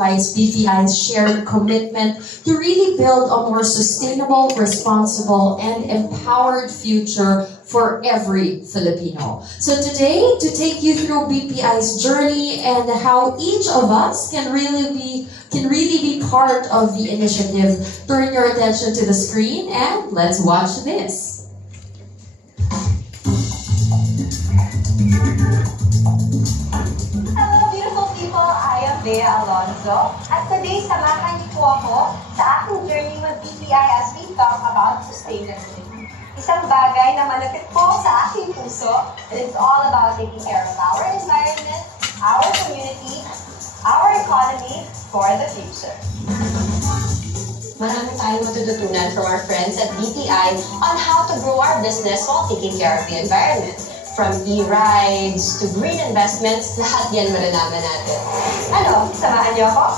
BPI's shared commitment to really build a more sustainable, responsible, and empowered future for every Filipino. So today, to take you through BPI's journey and how each of us can really be part of the initiative, turn your attention to the screen and let's watch this. Bea Alonzo. At today, samahan niyo po ako sa aking journey with BPI as we talk about sustainability. Isang bagay na malapit po sa aking puso, and it's all about taking care of our environment, our community, our economy for the future. Marami tayong matututunan from our friends at BPI on how to grow our business while taking care of the environment. From e-rides to green investments, lahat yan malalaman natin. Ano, samahan niyo ako?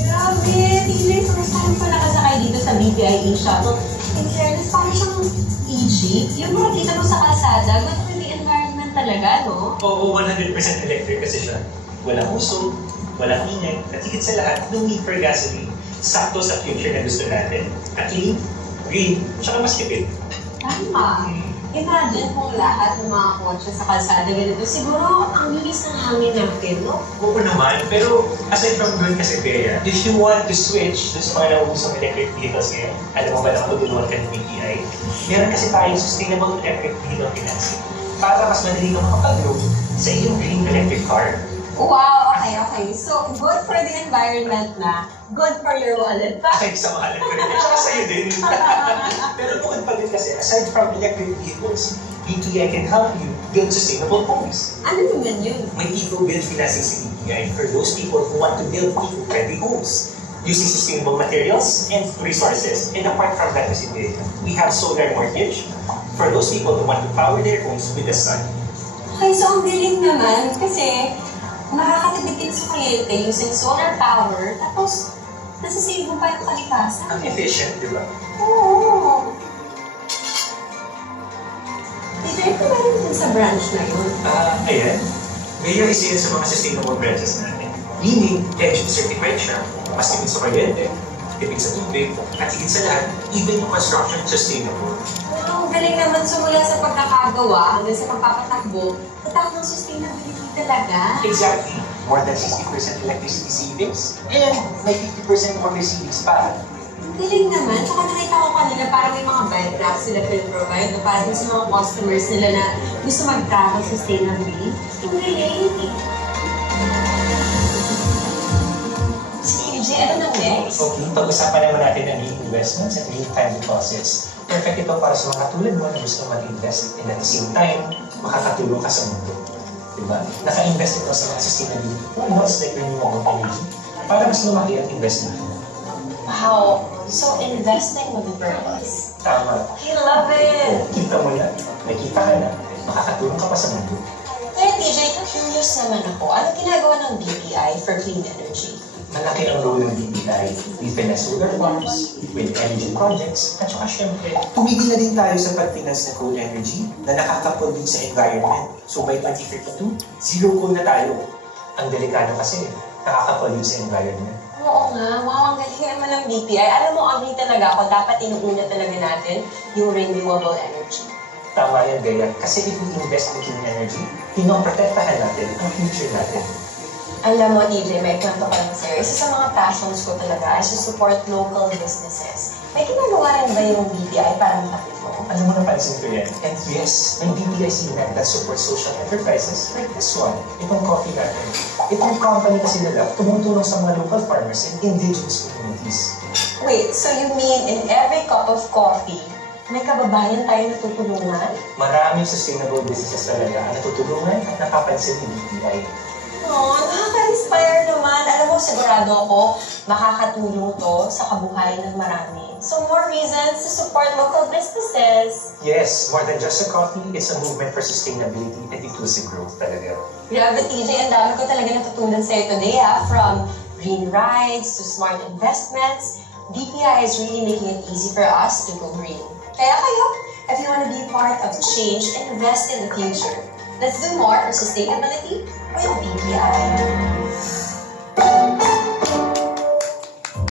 Grabe! Tili, first time ko nakasakay dito sa BPI e-shuttle. In fairness, parang siyang e-jeep. Yung mga kita mo sa kalsada, good for the environment talaga, no? Oo, 100% electric kasi siya. Walang usok, walang init, at higit sa lahat, no need for gasoline. Sakto sa future na gusto natin. At clean, green, tsaka mas tipid. Tama. Imagine kung lahat ng mga kotse sa kalsada ganito. Siguro, ang linis ng hangin natin, no? Oo naman, pero aside from doon kasi, Bea, if you want to switch doon sa mga nauusong electric vehicles ngayon, alam mo ba na matutulungan ka ng BPI? Meron kasi tayong sustainable electric vehicle financing para mas madali kang makapag-load sa iyong green electric car. Wow, okay. So, good for the environment na, good for your wallet pa. Ay, sa mahalan ko rin. Tsaka sa'yo din. Pero bukod pa din kasi, aside from electric vehicles, BPI can help you build sustainable homes. Ano naman yun? May eco-build financing sa BPI for those people who want to build eco-friendly homes using sustainable materials and resources. And apart from that, we have solar mortgage for those people who want to power their homes with the sun. Okay, so ang galing naman kasi makakatipid din sa kliyente using solar power, tapos nasasave mo pa yung kalikasan. Ang efficient, di ba? Oo. Dito, ito ba rin sa branch na yun? Ayan. Ngayon isa yun sa mga sustainable branches natin. Meaning, EDGE certified siya, mas tipid sa kuryente, tipid sa tubig, at higit sa lahat, even yung construction sustainable. Wow, galing naman sumula sa pagkakagawa hanggang sa pagpapatakbo, tatawag ng sustainability talaga. Exactly. More than 60% electricity savings and may 50% water savings pa. Galing naman. Tsaka nakita ko kanina parang may mga bike racks sila provide na parang sa mga customers nila na gusto mag-travel sustainably. Ang galing. Sige, ano na next? Okay, pag-usapan naman natin ang green investments at green time deposits. Perfect ito para sa mga katulad mo na gusto mag-invest and at the same time, makakatulong ka sa mundo. Diba? Naka-invest ito sa mga sustainability products like renewable energy para mas lumaki ang investment mo. Wow! So, investing with a purpose. Tama. I love it! Kita mo na, nakita ka na, makakatulong ka pa sa mundo. Kaya TJ, curious naman ako, ano ginagawa ng BPI for clean energy? Malaki ang role ng BPI, even na solar farms, wind energy projects, at saka syempre, tumigil na din tayo sa pag-finance ng coal energy na nakaka-pollute sa environment. So by 2032, zero coal na tayo. Ang delikado kasi, nakaka-pollute sa environment. Oo nga, wow, ang galing naman ng BPI. Alam mo, agree talaga ako, dapat inuuna talaga natin yung renewable energy. Tama yan, Bea. Kasi if we invest in clean energy, pinoprotektahan natin ang future natin. Alam mo, TJ, may kwento ka lang sa'yo. Isa sa mga passions ko talaga is to support local businesses. May ginagawa rin ba yung BPI para makapit mo? Alam mo, napansin ko yan. And yes, may BPI CNET that supports social enterprises like this one, itong coffee natin. Itong company kasi nila tumutulong sa mga local farmers and indigenous communities. Wait, so you mean in every cup of coffee, may kababayan tayo natutulungan? Maraming sustainable businesses talaga ang natutulungan at napapansin ng BPI. Oh, nakaka-inspire naman. Alam mo, sigurado ako, makakatulong to sa kabuhayan ng marami. So, more reasons to support local businesses. Yes, more than just a coffee, it's a movement for sustainability and inclusive growth talaga. Grabe, TJ, ang dami ko talaga natutunan sa'yo today, from green rides to smart investments, BPI is really making it easy for us to go green. Kaya kayo, if you want to be part of change, invest in the future. Let's do more for sustainability with BPI.